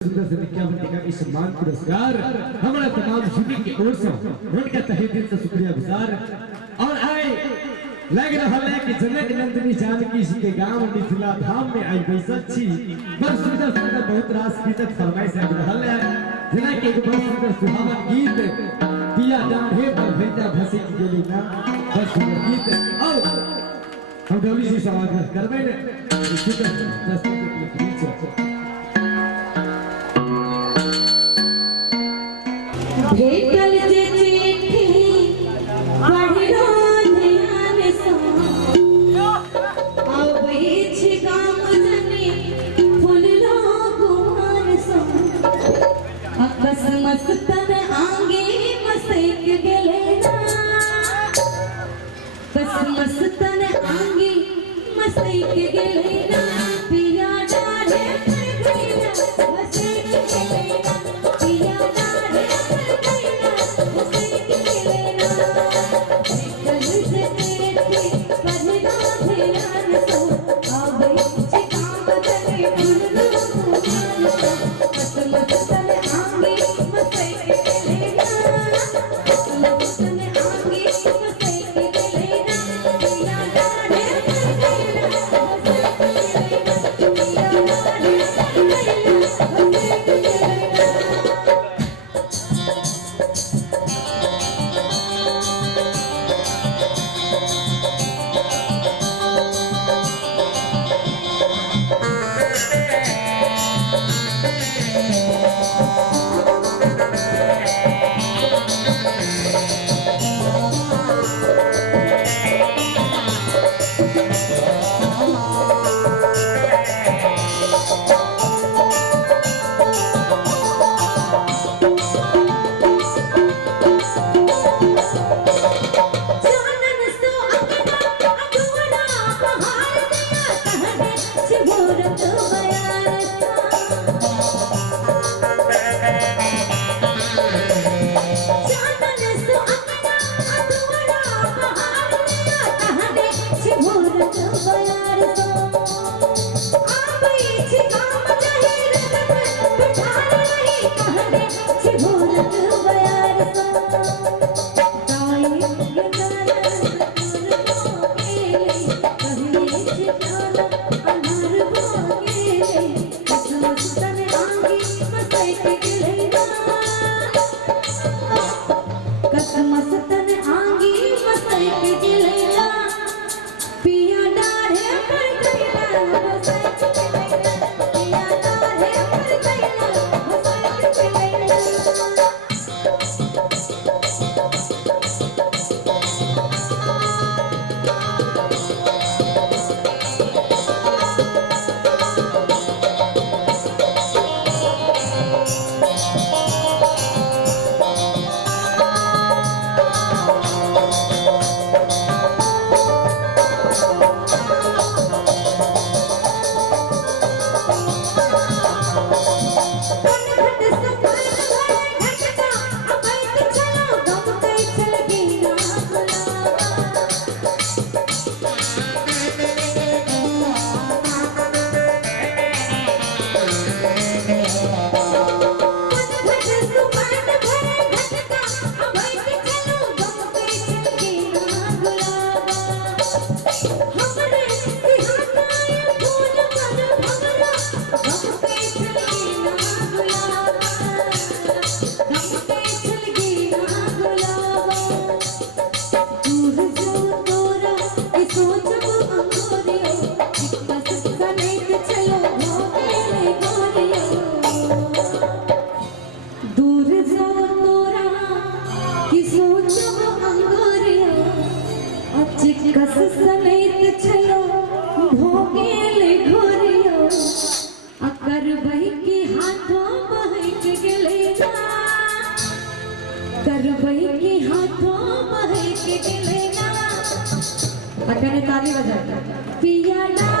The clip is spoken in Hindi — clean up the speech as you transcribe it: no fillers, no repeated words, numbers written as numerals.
का सम्मान पुरस्कार हमारा तमाम जुटी की ओर से उनका तहे दिल से शुक्रिया गुजार और आए लग रहा है कि जनक नंदिनी जानकी जी के गांव मिथिला धाम में आई बैसत छी बस सुंदर सुंदर बहुत रास गीत फरमाइश आ रहा है जना के एक बहुत सुंदर सुहावन गीत पिया डाढ़े पर भेजा भसे की गेली ना बस सुंदर गीत आओ हम डोली जी स्वागत करबे ने सुंदर प्रस्तुति के बीच भेटल जे चिट्ठी पढ़लो ध्यान सँ आबै छी गाम जने फुललो गुमान सँ अकस्मात तन आगे मसैक गेलै ना कसमस तन आगे मसैक गेलै ना पिया डाढ़े पर गइला मसैक गेलै ना पिया डाढ़े ताली बजा पिया